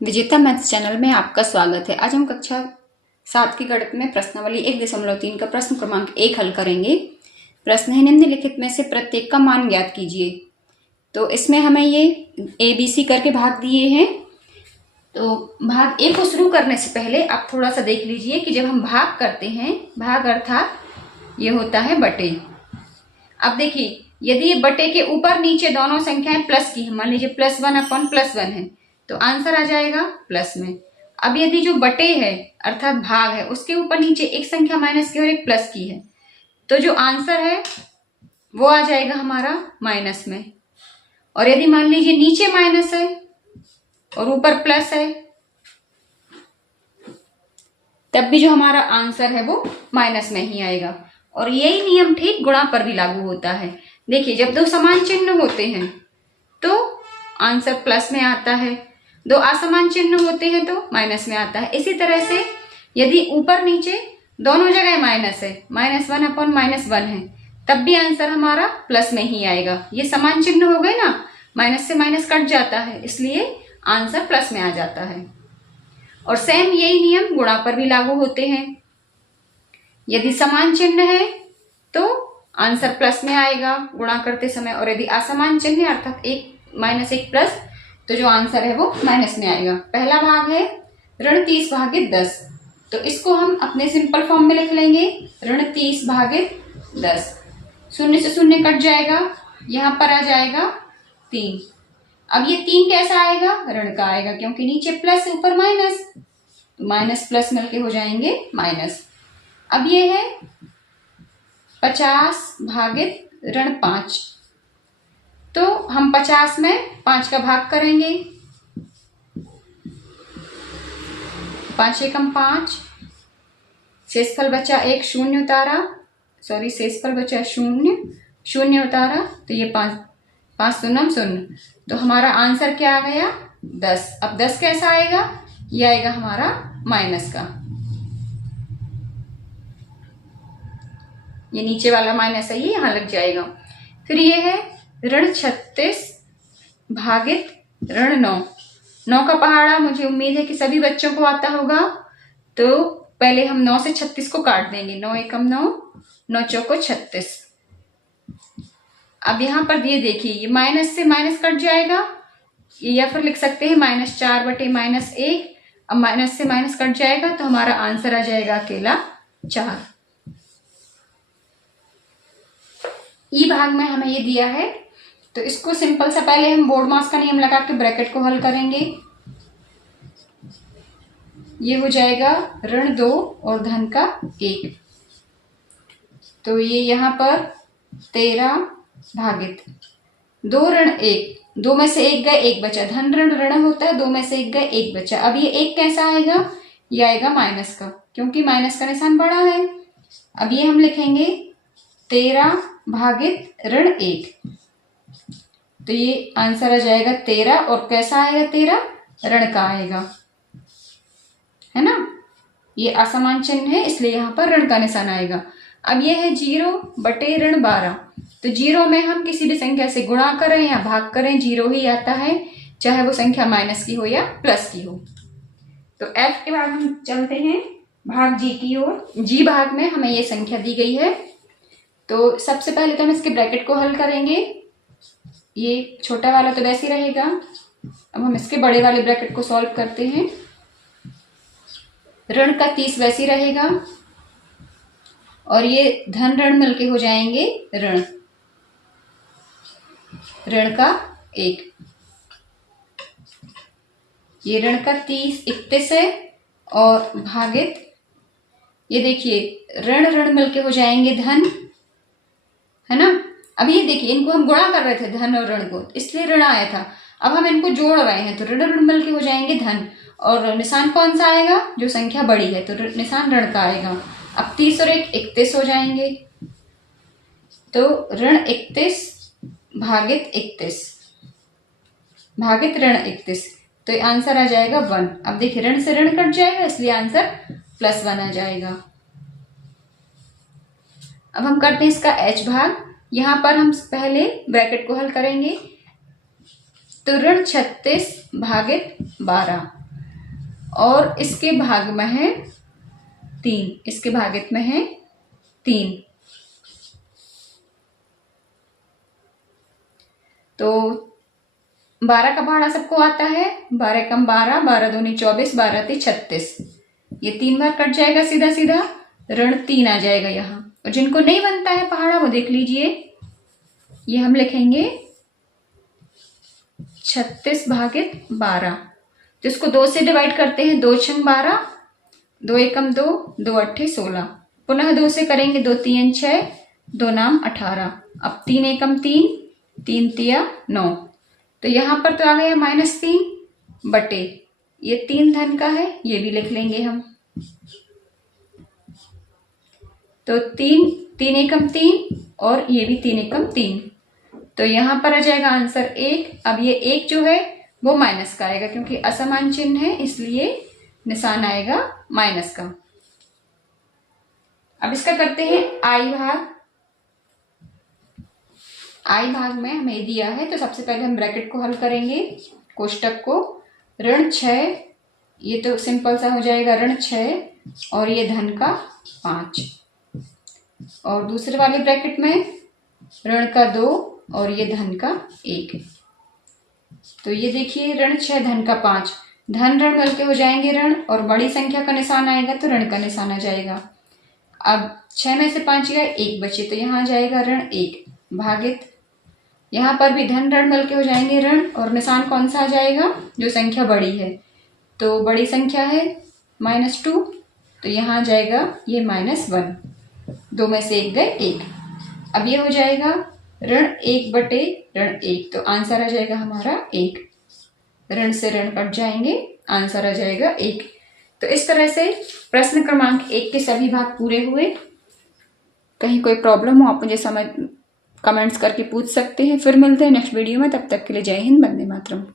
विजेता maths channel में आपका स्वागत है। आज हम कक्षा 7 की गणित में प्रश्नावली 1.3 का प्रश्न क्रमांक 1 हल करेंगे। प्रश्न है, निम्नलिखित में से प्रत्येक का मान ज्ञात कीजिए। तो इसमें हमें ये ABC करके भाग दिए हैं। तो भाग ए को शुरू करने से पहले आप थोड़ा सा देख लीजिए कि जब हम भाग करते हैं, भाग अर्थात ये होता है बटे। अब देखिए, यदि ये बटे के ऊपर नीचे दोनों संख्याएं प्लस की है, मान लीजिए +1 अपॉन +1 है, तो आंसर आ जाएगा प्लस में। अब यदि जो बटे है अर्थात भाग है उसके ऊपर नीचे एक संख्या माइनस की और एक प्लस की है, तो जो आंसर है वो आ जाएगा हमारा माइनस में। और यदि मान लीजिए नीचे माइनस है और ऊपर प्लस है, तब भी जो हमारा आंसर है वो माइनस में ही आएगा। और यही नियम ठीक गुणा पर भी लागू होता है। देखिए, जब दो समान चिन्ह होते हैं तो आंसर प्लस में आता है, दो असमान चिन्ह होते हैं तो माइनस में आता है। इसी तरह से यदि ऊपर नीचे दोनों जगह माइनस है, -1 अपॉन -1 है, तब भी आंसर हमारा प्लस में ही आएगा। ये समान चिन्ह हो गए ना, माइनस से माइनस कट जाता है, इसलिए आंसर प्लस में आ जाता है। और सेम यही नियम गुणा पर भी लागू होते हैं। यदि समान चिन्ह है तो आंसर प्लस में आएगा गुणा करते समय, और यदि असमान चिन्ह है अर्थात -1 प्लस, तो जो आंसर है वो माइनस में आएगा। पहला भाग है ऋण 30/10, तो इसको हम अपने सिंपल फॉर्म में लिख लेंगे, ऋण 30/10। 0 से 0 कट जाएगा, यहां पर आ जाएगा 3। अब ये 3 कैसा आएगा? ऋण का आएगा, क्योंकि नीचे प्लस ऊपर माइनस, तो माइनस प्लस मिलके हो जाएंगे माइनस। अब ये है 50/5, तो हम 50 में 5 का भाग करेंगे, 5 एकम 5, शेषफल बचा 1, 0 उतारा, शेषफल बचा 0, 0 उतारा, तो ये 5 शून्य 0, तो हमारा आंसर क्या आ गया? 10। अब 10 कैसा आएगा? ये आएगा हमारा माइनस का, ये नीचे वाला माइनस है, ये यहां लग जाएगा। फिर ये है ऋण 36/9। 9 का पहाड़ा मुझे उम्मीद है कि सभी बच्चों को आता होगा। तो पहले हम 9 से 36 को काट देंगे, 9 एकम 9, 9 चौको 36। अब यहां पर ये देखिए, ये माइनस से माइनस कट जाएगा, या फिर लिख सकते हैं -4/-1। अब माइनस से माइनस कट जाएगा तो हमारा आंसर आ जाएगा अकेला 4। ई भाग में हमें ये दिया है, तो इसको सिंपल सा पहले हम बोर्ड मास का नियम लगा के ब्रैकेट को हल करेंगे। ये हो जाएगा ऋण 2 और धन का 1, तो ये यहां पर 13/2 ऋण 1, 2 में से 1 गए 1 बचा, धन ऋण ऋण होता है, 2 में से 1 गए 1 बचा। अब ये 1 कैसा आएगा? ये आएगा माइनस का, क्योंकि माइनस का निशान बड़ा है। अब ये हम लिखेंगे 13/1, तो ये आंसर आ जाएगा 13, और कैसा आएगा 13? ऋण का आएगा, है ना। ये असमान चिन्ह है, इसलिए यहां पर ऋण का निशान आएगा। अब ये है 0/ऋण 12, तो 0 में हम किसी भी संख्या से गुणा करें या भाग करें, 0 ही आता है, चाहे वो संख्या माइनस की हो या प्लस की हो। तो F के बाद हम चलते हैं भाग G की ओर। G भाग में हमें ये संख्या दी गई है, तो सबसे पहले तो हम इसके ब्रैकेट को हल करेंगे। ये छोटा वाला तो वैसे ही रहेगा। अब हम इसके बड़े वाले ब्रैकेट को सॉल्व करते हैं। ऋण का 30 वैसे ही रहेगा, और ये धन ऋण मिलके हो जाएंगे ऋण का 1। ये ऋण का 30 31 है, और भागित ये देखिए ऋण ऋण मिलके हो जाएंगे धन, है ना। अब ये देखिए, इनको हम गुणा कर रहे थे धन और ऋण को, इसलिए ऋण आया था। अब हम इनको जोड़ रहे हैं, तो ऋण ऋण मिलके हो जाएंगे धन, और निशान कौन सा आएगा? जो संख्या बड़ी है, तो निशान ऋण का आएगा। अब 30 और 1 31 हो जाएंगे, तो ऋण 31/31 भागित ऋण 31, तो आंसर आ जाएगा 1। अब देखिए ऋण से ऋण कट जाएगा, इसलिए आंसर +1 आ जाएगा। अब हम करते हैं इसका H भाग। यहां पर हम पहले ब्रैकेट को हल करेंगे, तो ऋण 36/12, और इसके भाग में है 3, इसके भागित में है 3। तो 12 का पहाड़ा सबको आता है, 12 कम 12, 12 दूनी 24, 12 ती 36। ये 3 बार कट जाएगा सीधा सीधा, ऋण 3 आ जाएगा यहाँ। और जिनको नहीं बनता है पहाड़ा वो देख लीजिए, ये हम लिखेंगे 36 भागित 12। तो इसको 2 से डिवाइड करते हैं, 2 छंग 12, 2 एकम 2, 2 अट्ठे 16। पुनः 2 से करेंगे, 2 तीन 6, 2 नाम 18। अब 3 एकम 3, 3 तिया 9। तो यहाँ पर तो आ गया -3 बटे ये 3 धन का है, ये भी लिख लेंगे हम। तो 3 एकम 3 और ये भी 3 एकम 3। तो यहाँ पर आ जाएगा आंसर 1। अब ये 1 जो है वो माइनस का आएगा, क्योंकि असमान चिन्ह है इसलिए निशान आएगा माइनस का। अब इसका करते हैं आई भाग। आई भाग में हमें दिया है, तो सबसे पहले हम ब्रैकेट को हल करेंगे, कोष्टक को। ऋण 6, ये तो सिंपल सा हो जाएगा, ऋण 6 और ये धन का 5। और दूसरे वाले ब्रैकेट में ऋण का 2 और ये धन का 1। तो ये देखिए ऋण 6 धन का 5, धन ऋण मिलके हो जाएंगे ऋण, और बड़ी संख्या का निशान आएगा तो ऋण का निशान आ जाएगा। अब 6 में से 5 गया, 1 बचे, तो यहाँ आ जाएगा ऋण 1 भागित, यहाँ पर भी धन ऋण मिलके हो जाएंगे ऋण, और निशान कौन सा आ जाएगा, जो संख्या बड़ी है। तो बड़ी संख्या है -2, तो यहाँ आ जाएगा ये -1, 2 में से 1 गए 1। अब ये हो जाएगा ऋण 1 बटे ऋण 1, तो आंसर आ जाएगा हमारा 1। ऋण से ऋण कट जाएंगे, आंसर आ जाएगा 1। तो इस तरह से प्रश्न क्रमांक 1 के सभी भाग पूरे हुए। कहीं कोई प्रॉब्लम हो आप मुझे कमेंट्स करके पूछ सकते हैं। फिर मिलते हैं नेक्स्ट वीडियो में, तब तक के लिए जय हिंद, वंदे मातरम।